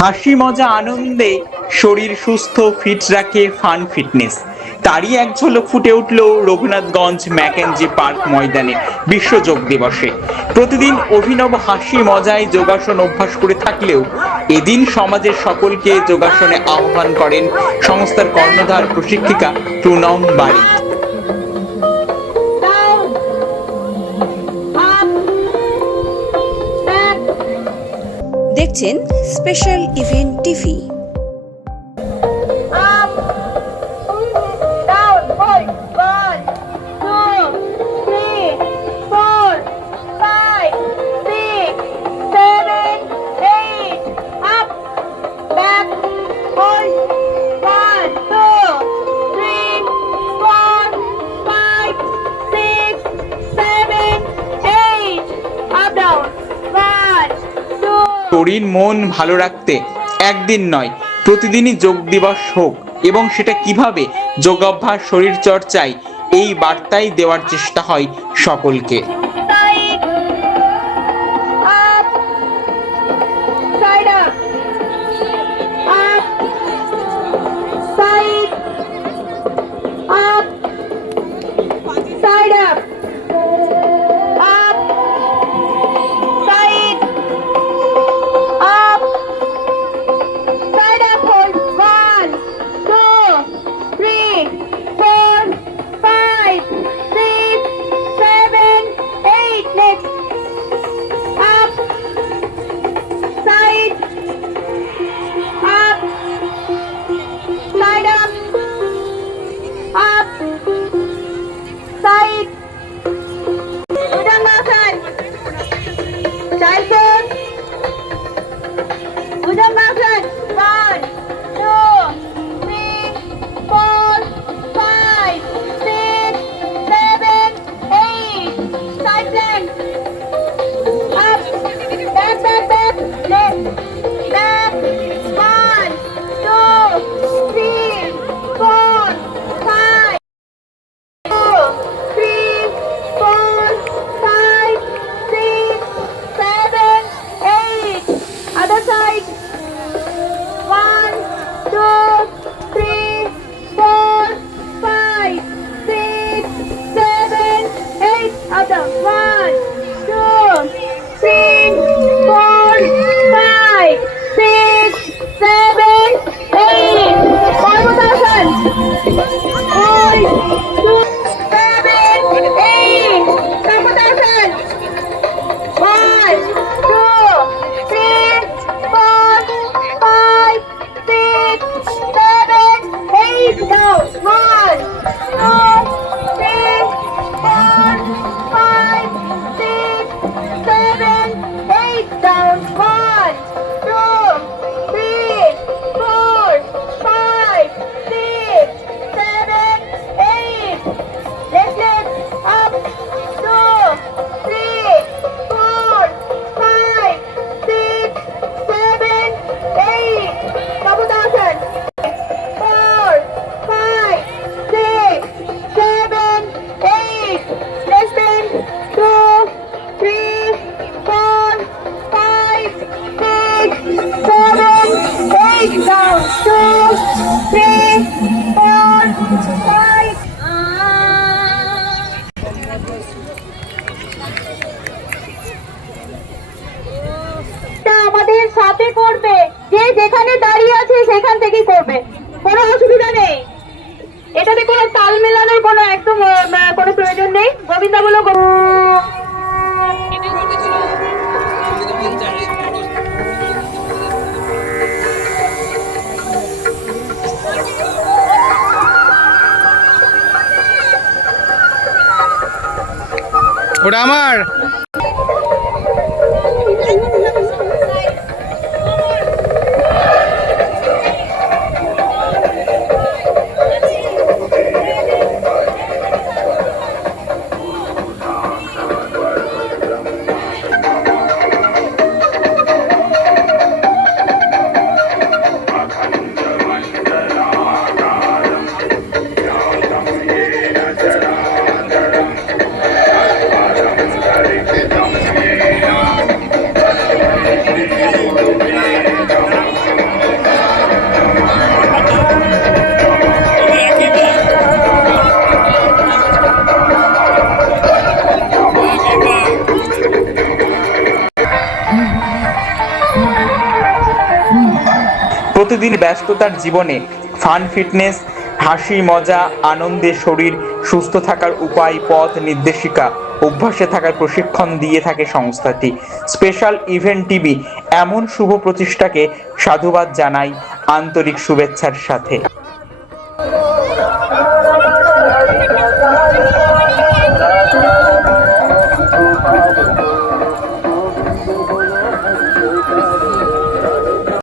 হাসি মজা আনন্দে শরীর সুস্থ ফিট রাখে ফান ফিটনেস। তারই এক ঝলক ফুটে উঠল রঘুনাথগঞ্জ ম্যাকেনজি পার্ক ময়দানে বিশ্ব যোগ দিবসে। প্রতিদিন অভিনব হাসি মজায় যোগাসন অভ্যাস করে থাকলেও এদিন সমাজের সকলকে যোগাসনে আহ্বান করেন সংস্থার কর্ণধার প্রশিক্ষিকা পুনম বারিক। দেখছেন স্পেশাল ইভেন্ট টিভি। শরীর মন ভালো রাখতে একদিন নয়, প্রতিদিনই যোগ দিবস হোক, এবং সেটা কিভাবে যোগাভ্যাস শরীর চর্চায়, এই বার্তাই দেওয়ার চেষ্টা হয় সকলকে। আমাদের সাথে করবে, যে যেখানে দাঁড়িয়ে আছে সেখান থেকে করবে, কোনো অসুবিধা নেই। এটাতে কোনো তাল মেলানোর কোনো একদম কোনো প্রয়োজন নেই। গোবিন্দা বলো, ওটা আমার। প্রতিদিন ব্যস্ততার জীবনে ফান ফিটনেস, হাসি মজা, আনন্দে শরীর সুস্থ থাকার উপায়, পথ নির্দেশিকা, অভ্যাসে থাকার প্রশিক্ষণ দিয়ে থাকে সংস্থাটি। স্পেশাল ইভেন্ট টিভি এমন শুভ প্রচেষ্টাকে সাধুবাদ জানাই আন্তরিক শুভেচ্ছার সাথে।